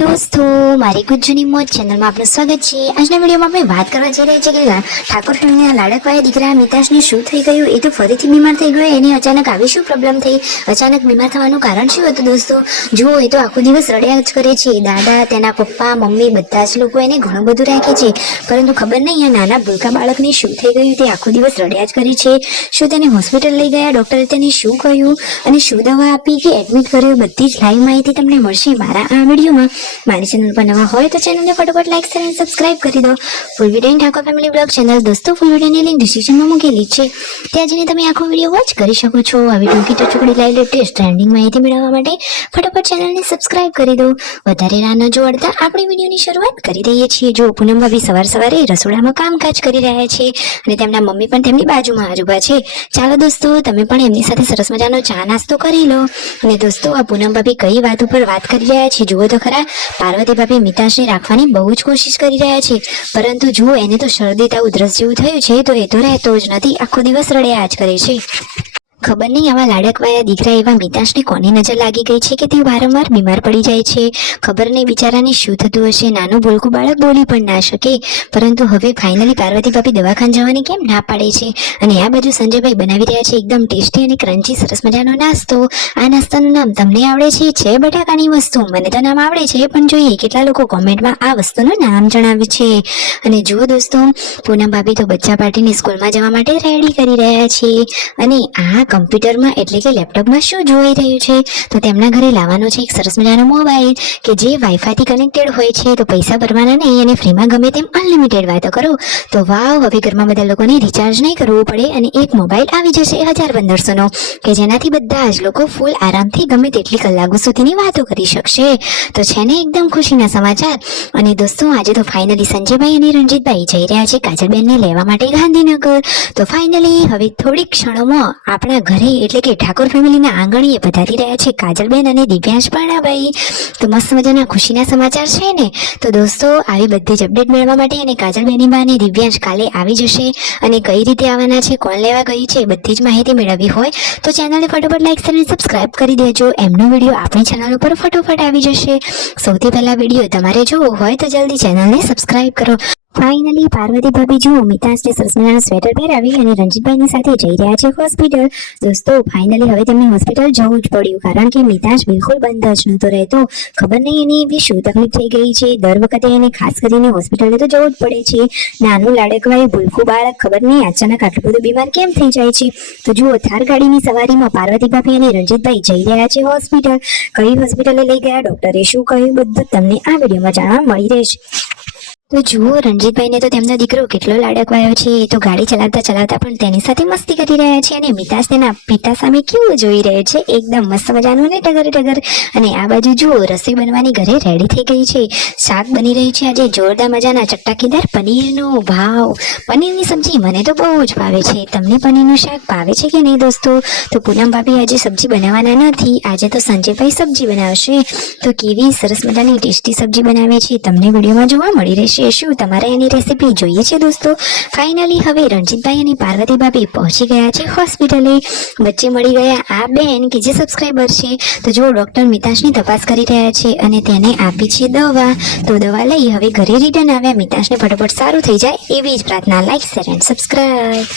दोस्तों मारी गुज्जूनी मोज चैनल में आपનું સ્વાગત છે। આજના વિડીયોમાં આપણે વાત કરવા જઈ રહ્યા છીએ કે ઠાકોર ફેમિલીના લાડકવાયા દીકરા મિતાશને શું થઈ ગયું, એ તો ફરીથી બીમાર થઈ ગયો, એની અચાનક આવી શું પ્રોબ્લેમ થઈ, અચાનક બીમાર થવાનું કારણ શું હતું। દોસ્તો જુઓ, એ તો આખો દિવસ રડ્યા જ કરે છે। દાદા, તેના પપ્પા, મમ્મી બધા જ લોકો એને ઘણું બધું રાખે છે, પરંતુ ખબર નહીં આ નાના ભૂલકા બાળકને શું થઈ ગયું, તે આખો દિવસ રડ્યા જ કરે છે। શું તેને હોસ્પિટલ લઈ ગયા, ડોક્ટરે તેને શું કહ્યું અને શું દવા આપી કે એડમિટ કર્યો, બધી જ લાઈવ માહિતી તમને મળશે મારા આ વિડીયોમાં। મારી ચેનલ પર નવા હોય તો ચેનલને ફટાફટ લાઈક શેર અને સબસ્ક્રાઇબ કરી દો। Full video Thakor family blog channel દોસ્તો ફૂલ વિડીયોની લિંક ડિસ્ક્રિપ્શનમાં મૂકેલી છે, ત્યાં જઈને તમે આખો વિડીયો વોચ કરી શકો છો। આવી ટૂંકી ટચુકડી લાઈવ લેટેસ્ટ ટ્રેન્ડિંગ માહિતી મેળવવા માટે ફટાફટ ચેનલને સબસ્ક્રાઇબ કરી દો। વધારે રાહ ન જોડતા આપણે વિડીયોની શરૂઆત કરી દઈએ છીએ। જો પૂનમ ભાભી સવારે રસોડામાં કામકાજ કરી રહ્યા છે અને તેમના મમ્મી પણ તેમની બાજુમાં જ ઊભા છે। ચાલો દોસ્તો તમે પણ એમની સાથે સરસ મજાનો ચા નાસ્તો કરી લો। અને દોસ્તો આ પૂનમ ભાભી કઈ વાત ઉપર વાત કરી રહ્યા છે જુઓ તો ખરા। પાર્વતી ભાભી મિતાશને રાખવાની બહુ જ કોશિશ કરી રહ્યા છે, પરંતુ જુઓ એને તો શરદી તાવ ઉધરસ જેવું થયું છે, તો એ તો રહેતો જ નથી, આખો દિવસ રડ્યા જ કરે છે। ખબર નહીં આવા લાડકવાયા દીકરા એવા મિતાશને કોની નજર લાગી ગઈ છે કે તે વારંવાર બીમાર પડી જાય છે। ખબર નહીં બિચારાને શું થતું હશે, નાનું ભૂલકું બાળક બોલી પણ ના શકે, પરંતુ હવે ફાઇનલી પાર્વતી ભાભી દવાખાને જવાની કેમ ના પાડે છે। અને આ બાજુ સંજયભાઈ બનાવી રહ્યા છે એકદમ ટેસ્ટી અને ક્રન્ચી સરસ મજાનો નાસ્તો। આ નાસ્તાનું નામ તમને આવડે છે બટાકાની વસ્તુ, મને તો નામ આવડે છે, પણ જોઈએ કેટલા લોકો કોમેન્ટમાં આ વસ્તુનું નામ જણાવે છે। અને જુઓ દોસ્તો, પૂનમ ભાભી તો બચ્ચા પાર્ટીની સ્કૂલમાં જવા માટે રેડી કરી રહ્યા છે, અને આ કમ્પ્યુટરમાં એટલે કે લેપટોપમાં શું જોઈ રહ્યું છે, તો તેમના ઘરે લાવવાનો છે એક સરસ મજાનો મોબાઈલ કે જે વાઈફાઈથી કનેક્ટેડ હોય છે, તો પૈસા ભરવાના નહીં અને ફ્રીમાં ગમે તેમ અનલિમિટેડ વાતો કરો। તો વાવ, હવે ઘરમાં બધા લોકોને રિચાર્જ નહીં કરવું પડે અને એક મોબાઈલ આવી જશે 1000-1500નો, કે જેનાથી બધા જ લોકો ફૂલ આરામથી ગમે તેટલી કલાકો સુધીની વાતો કરી શકશે। તો છે ને એકદમ ખુશીના સમાચાર। અને દોસ્તો આજે તો ફાઇનલી સંજયભાઈ અને રણજીતભાઈ જઈ રહ્યા છે કાજલબેનને લેવા માટે ગાંધીનગર। તો ફાઇનલી હવે થોડીક ક્ષણોમાં આપણા ઘરે એટલે કે ઠાકોર ફેમિલીના આંગણીએ પધારી રહ્યા છે કાજલબેન અને દિવ્યાંશ પાણાભાઈ। તો મસ્ત મજાના ખુશીના સમાચાર છે ને। તો દોસ્તો આવી બધી જ અપડેટ મેળવવા માટે અને કાજલબેનની બા અને દિવ્યાંશ કાલે આવી જશે, અને કઈ રીતે આવવાના છે, કોણ લેવા ગઈ છે, બધી જ માહિતી મેળવવી હોય તો ચેનલને ફટાફટ લાઈક અને સબસ્ક્રાઇબ કરી દેજો। એમનો વિડીયો આપણી ચેનલ ઉપર ફટાફટ આવી જશે। સૌથી પહેલા વિડીયો તમારે જોવો હોય તો જલ્દી ચેનલને સબસ્ક્રાઇબ કરો। ફાઇનલી પાર્વતી ભાભી જુઓ મિતાશને સરસ મજાનું સ્વેટર પહેરાવી અને રણજીતભાઈની સાથે જઈ રહ્યા છે હોસ્પિટલ। દોસ્તો ફાઇનલી હવે તેમને હોસ્પિટલ જવું જ પડ્યું, કારણ કે મિતાશ બિલકુલ બંધ જ નહોતો રહેતો। ખબર નહીં એની એવી શું તકલીફ થઈ ગઈ છે, દર વખતે એને ખાસ કરીને હોસ્પિટલે તો જવું જ પડે છે। નાનું લાડકવાયું ભૂલકું બાળક ખબર નહીં અચાનક આટલું બધું બીમાર કેમ થઈ જાય છે। તો જુઓ, થાર ગાડીની સવારીમાં પાર્વતી ભાભી અને રણજીતભાઈ જઈ રહ્યા છે હોસ્પિટલ। કઈ હોસ્પિટલે લઈ ગયા, ડોક્ટરે શું કહ્યું, બધું તમને આ વિડીયોમાં જાણવા મળી રહેશે। તો જુઓ, રણજીતભાઈને તો તેમનો દીકરો કેટલો લાડકવાયો છે, એ તો ગાડી ચલાવતા ચલાવતા પણ તેની સાથે મસ્તી કરી રહ્યા છે, અને મિતાશ તેના પિતા સામે કેવું જોઈ રહે છે, એકદમ મસ્ત મજાનું ને ટગર। અને આ બાજુ જુઓ, રસોઈ બનવાની ઘરે રેડી થઈ ગઈ છે, શાક બની રહી છે આજે જોરદાર મજાના ચટાકેદાર પનીરનો। ભાવ પનીરની સબ્જી મને તો બહુ જ ભાવે છે, તમને પનીરનું શાક ભાવે છે કે નહીં દોસ્તો? તો પૂનમ ભાભી આજે સબ્જી બનાવવાના નથી, આજે તો સંજયભાઈ સબ્જી બનાવશે। તો કેવી સરસ મજાની ટેસ્ટી સબ્જી બનાવે છે તમને વિડીયોમાં જોવા મળી રહેશે। શું તમારે એની રેસીપી જોઈએ છે દોસ્તો? ફાઇનલી હવે રણજીતભાઈ અને પાર્વતી ભાભી પહોંચી ગયા છે હોસ્પિટલે। વચ્ચે મળી ગયા આ બેન કે જે સબસ્ક્રાઇબર છે। તો જો ડોક્ટર મિતાશની તપાસ કરી રહ્યા છે અને તેને આપી છે દવા। તો દવા લઈ હવે ઘરે રિટર્ન આવ્યા, મિતાશને ફટાફટ સારું થઈ જાય એવી જ પ્રાર્થના। Like share and subscribe.